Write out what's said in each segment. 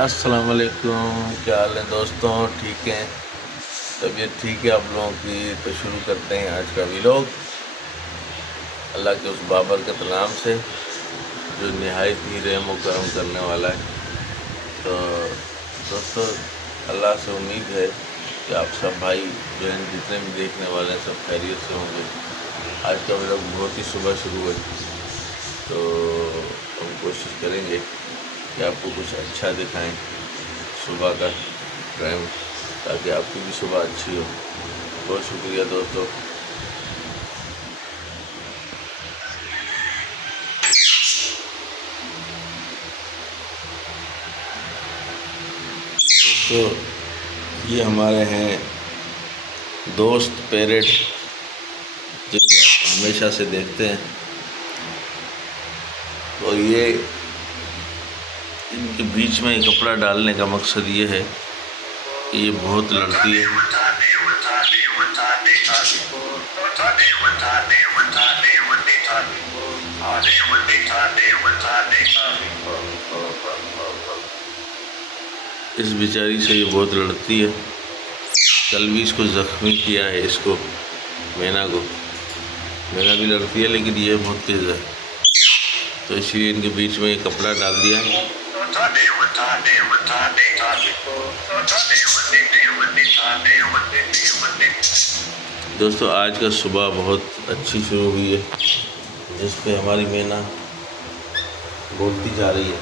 अस्सलाम वालेकुम। क्या हाल है दोस्तों? ठीक हैं? तबीयत ठीक है आप लोगों की? तो शुरू करते हैं आज का व्लॉग अल्लाह के उस बाबरकत नाम से जो नहायत ही रहम व करम करने वाला है। तो दोस्तों, अल्लाह से उम्मीद है कि आप सब भाई बहन जितने भी देखने वाले हैं सब खैरियत से होंगे। आज का व्लॉग बहुत ही सुबह शुरू है, तो हम कोशिश करेंगे कि आपको कुछ अच्छा दिखाएं सुबह का टाइम, ताकि आपकी भी सुबह अच्छी हो। बहुत शुक्रिया दोस्तों। तो ये हमारे हैं दोस्त पैरेट, जिनको आप हमेशा से देखते हैं। तो ये इनके बीच में कपड़ा डालने का मकसद ये है कि ये बहुत लड़ती है। इस बेचारी से ये बहुत लड़ती है। कल भी इसको ज़ख्मी किया है, इसको मैना को। मैना भी लड़ती है लेकिन ये बहुत तेज़ है, तो इसलिए इनके बीच में ये कपड़ा डाल दिया है। दोस्तों, आज का सुबह बहुत अच्छी शुरू हुई है, जिस पे हमारी मैना बोलती जा रही है।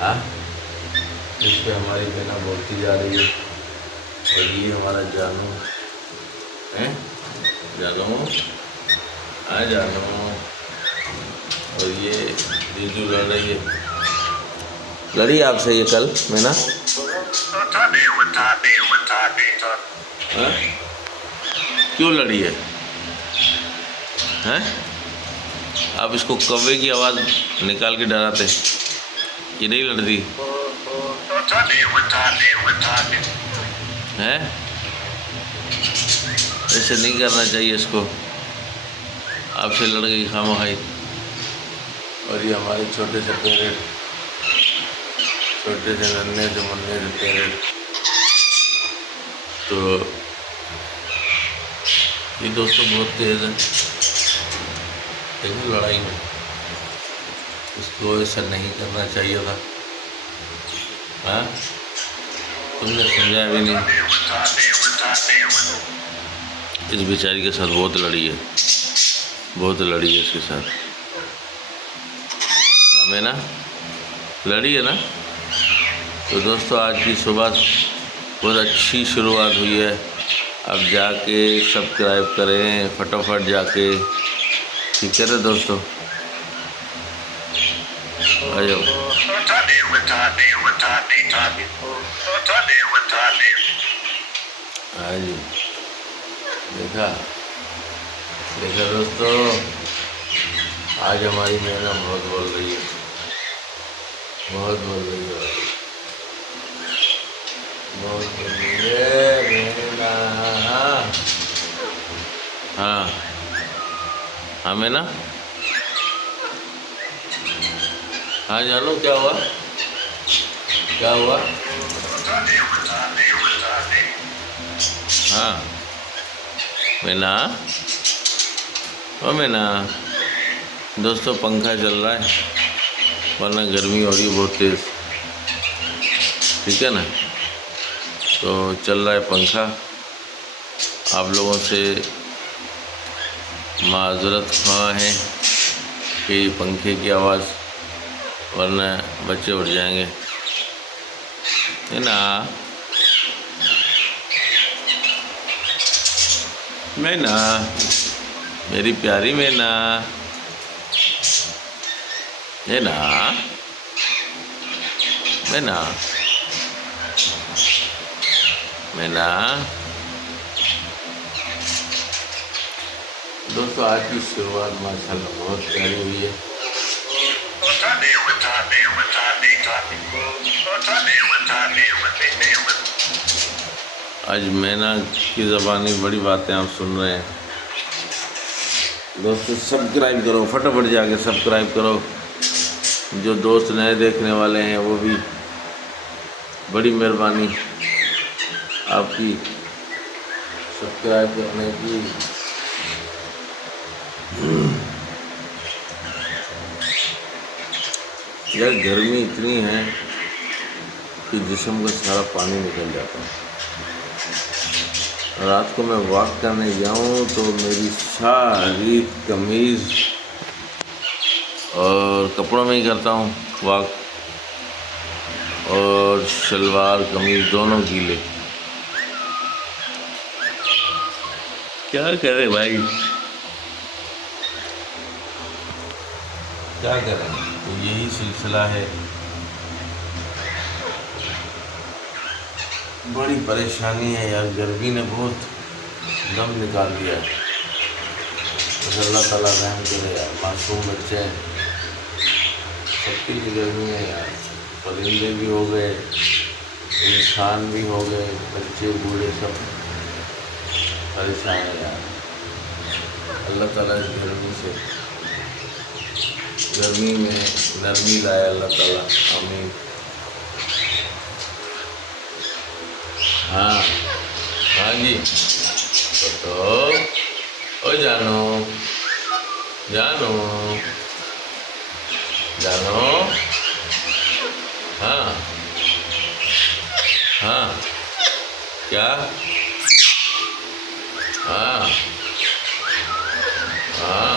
हाँ, जिस पे हमारी मैना बोलती जा रही है। और ये हमारा जानू है, जानू हाँ जानू। और ये जीजू लड़ रही है, लड़ी आपसे ये कल मैना। हाँ? क्यों लड़ी है? हैं? आप इसको कौवे की आवाज़ निकाल के डराते, ये नहीं लड़ती है। ऐसे नहीं करना चाहिए इसको, आपसे लड़ गई खामखाई। और ये हमारे छोटे से पैरेट, छोटे से नन्हे से मुन्ने से पैरेट। तो ये दोस्तों बहुत तेज़ है, देखो लड़ाई में। इसको ऐसा नहीं करना चाहिए था। हाँ, तुमने समझाया भी नहीं। इस बेचारी के साथ बहुत लड़ी है, बहुत लड़ी है इसके साथ। हमें ना लड़ी है ना। तो दोस्तों, आज की सुबह बहुत अच्छी शुरुआत हुई है। अब जाके सब्सक्राइब करें फटाफट जाके, ठीक है ना दोस्तों? आ जाओ। हाँ जी, देखा देखा दोस्तों, आज हमारी मैना बहुत बोल रही है, बहुत बोल रही है, बहुत बोल रही है मैना। हाँ हाँ मैना। हाँ जानो, क्या हुआ? क्या हुआ? हाँ मैना, ओ मैना। दोस्तों, पंखा चल रहा है वरना गर्मी हो रही है बहुत तेज़, ठीक है ना? तो चल रहा है पंखा। आप लोगों से माज़रत ख्वाह है कि पंखे की आवाज़, वरना बच्चे उठ जाएंगे, है ना? मैना, मेरी प्यारी मैना, है ना? मैना, मैना। दोस्तों, आज की शुरुआत माशाल्लाह बहुत प्यारी हुई है। आज मैना की ज़बानी बड़ी बातें आप सुन रहे हैं। दोस्तों, सब्सक्राइब करो फटाफट, जाके सब्सक्राइब करो। जो दोस्त नए देखने वाले हैं वो भी बड़ी मेहरबानी आपकी सब्सक्राइब करने की। यार गर्मी इतनी है कि जिस्म का सारा पानी निकल जाता है। रात को मैं वॉक करने जाऊँ तो मेरी सारी कमीज़ और कपड़ों में ही करता हूँ वॉक, और शलवार कमीज़ दोनों गीले। क्या करें भाई, क्या करें, तो यही सिलसिला है। बड़ी परेशानी है यार, गर्मी ने बहुत दम निकाल दिया है। तो अल्लाह ताला रहम करे यार, मासूम बच्चे हैं, सबके लिए गर्मी है यार। परिंदे भी हो गए, इंसान भी हो गए, बच्चे बूढ़े सब परेशान है यार। अल्लाह ताला इस गर्मी में नरमी लाए अल्लाह ताला, आमीन। हाँ हाँ जी, तो ओ जानो जानो जानो, हाँ हाँ, क्या, हाँ हाँ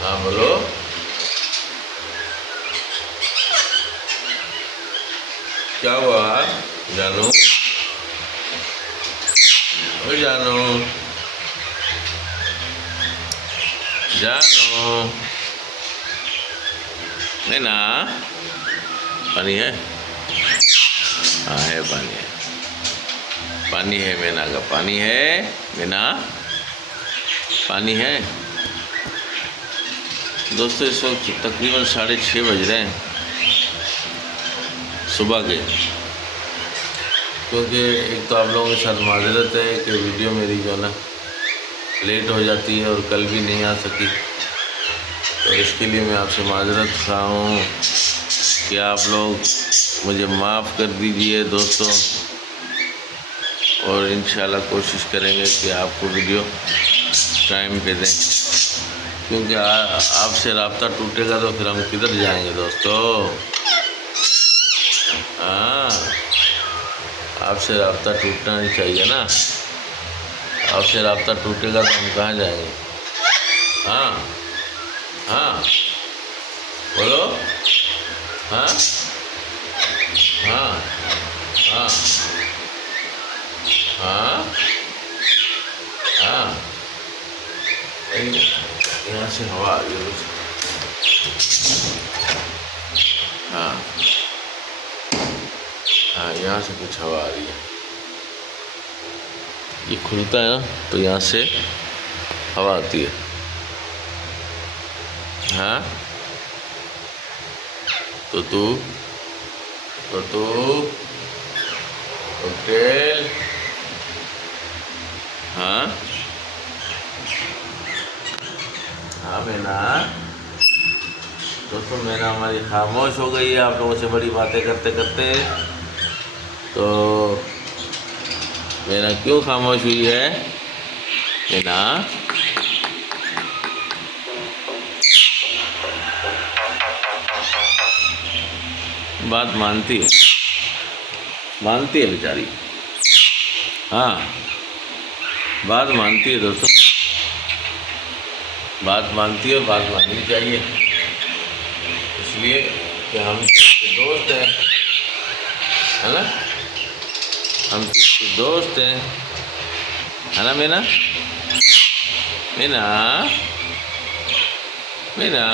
हाँ, बोलो। क्या हुआ जानू, ओ जानू जानू, नहीं ना, पानी है, हाँ है, पानी है, पानी है मीना का, पानी है मीना, पानी है। दोस्तों इस वक्त तकरीबन 6:30 बज रहे हैं सुबह के, क्योंकि एक तो आप लोगों के साथ माजरत है कि वीडियो मेरी जो है ना लेट हो जाती है और कल भी नहीं आ सकी, तो इसके लिए मैं आपसे माजरत खा हूँ कि आप लोग मुझे माफ़ कर दीजिए दोस्तों, और इंशाल्लाह कोशिश करेंगे कि आपको वीडियो टाइम पे दें, क्योंकि आपसे राब्ता टूटेगा तो फिर हम किधर जाएंगे दोस्तों। हाँ, आपसे राब्ता टूटना नहीं चाहिए ना, आपसे राब्ता टूटेगा तो हम कहाँ जाएंगे। हाँ हाँ, बोलो, हाँ हाँ हाँ हाँ हाँ, यहाँ से हवा आ रही है। हाँ हाँ, यहाँ से कुछ हवा आ रही है, ये खुलता है ना तो यहाँ से हवा आती है। हाँ, तो तू होटल, हाँ हाँ मैना, दोस्तों मैना हमारी खामोश हो गई है आप लोगों से बड़ी बातें करते करते। तो मैना क्यों खामोश हुई है, मैना बात मानती है बेचारी, हाँ बात मानती है दोस्तों, बात मानती है, बात माननी चाहिए, इसलिए कि हम दोस्त हैं, है ना, हम दोस्त हैं, है ना मीना, मीना मीना,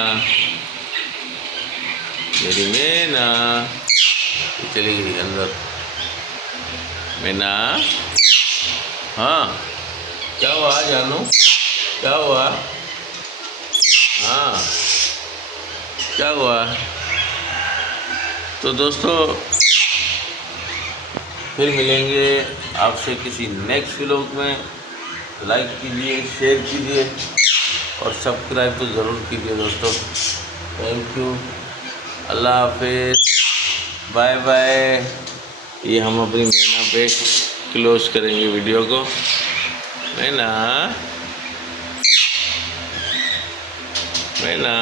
मेरी मीना चली गई अंदर। मीना, हाँ क्या हुआ जानू, क्या हुआ, हाँ क्या हुआ। तो दोस्तों फिर मिलेंगे आपसे किसी नेक्स्ट व्लॉग में। लाइक कीजिए, शेयर कीजिए और सब्सक्राइब तो ज़रूर कीजिए दोस्तों। थैंक यू, अल्लाह हाफिज़। Bye bye. ये हम अपनी मैना पे क्लोज करेंगे वीडियो को। मैना, मैना।